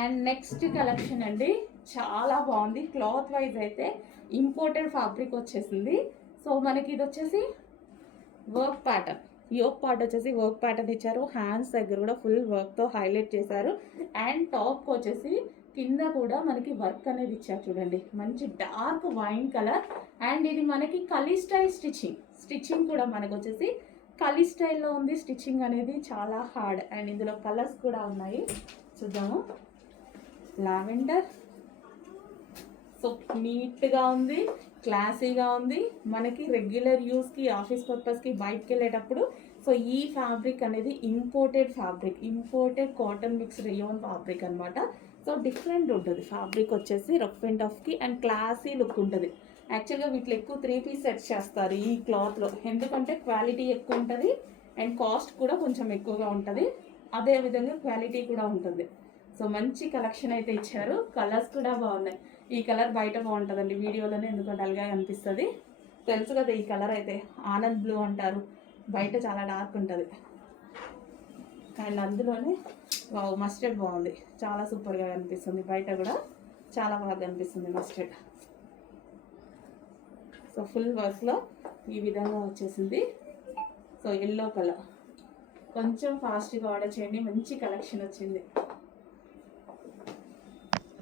And next collection అండి, చాలా బాగుంది. క్లాత్ వైజ్ అయితే ఇంపోర్టెడ్ ఫ్యాబ్రిక్ వచ్చేసింది. సో మనకి ఇది వచ్చేసి వర్క్ ప్యాటర్న్, యోక్ పార్ట్ వచ్చేసి వర్క్ ప్యాటర్న్ ఇచ్చారు. హ్యాండ్స్ దగ్గర కూడా ఫుల్ వర్క్తో హైలైట్ చేశారు. అండ్ టాప్కి వచ్చేసి కింద కూడా మనకి వర్క్ అనేది ఇచ్చారు చూడండి, మంచి డార్క్ వైన్ కలర్. అండ్ ఇది మనకి కలీ స్టైల్ స్టిచ్చింగ్ కూడా మనకు వచ్చేసి కలీ స్టైల్లో ఉంది. స్టిచ్చింగ్ అనేది చాలా హార్డ్. అండ్ ఇందులో కలర్స్ కూడా ఉన్నాయి, చూద్దాము. లావెండర్, సో నీట్గా ఉంది, క్లాసీగా ఉంది. మనకి రెగ్యులర్ యూస్కి, ఆఫీస్ పర్పస్కి, బయటకు వెళ్ళేటప్పుడు సో ఈ ఫ్యాబ్రిక్ అనేది imported cotton mix rayon fabric అనమాట. సో డిఫరెంట్ ఉంటుంది ఫ్యాబ్రిక్ వచ్చేసి, రఫ్ అండ్ టఫ్కి అండ్ క్లాసీ లుక్ ఉంటుంది. యాక్చువల్గా వీటిలో ఎక్కువ 3 పీస్ సెట్స్ చేస్తారు ఈ క్లాత్లో, ఎందుకంటే క్వాలిటీ ఎక్కువ ఉంటుంది అండ్ కాస్ట్ కూడా కొంచెం ఎక్కువగా ఉంటుంది. అదేవిధంగా క్వాలిటీ కూడా ఉంటుంది. సో మంచి కలెక్షన్ అయితే ఇచ్చారు. కలర్స్ కూడా బాగున్నాయి. ఈ కలర్ బయట బాగుంటుందండి, వీడియోలోనే ఎందుకంటే డల్గా కనిపిస్తుంది. తెలుసు కదా ఈ కలర్ అయితే, ఆనంద్ బ్లూ అంటారు. బయట చాలా డార్క్ ఉంటుంది. అండ్ అందులోనే మస్టర్డ్ బాగుంది, చాలా సూపర్గా కనిపిస్తుంది. బయట కూడా చాలా బాగా కనిపిస్తుంది మస్టర్డ్. సో ఫుల్ వర్క్లో ఈ విధంగా వచ్చేసింది. సో ఎల్లో కలర్, కొంచెం ఫాస్ట్గా ఆర్డర్ చేయండి, మంచి కలెక్షన్ వచ్చింది.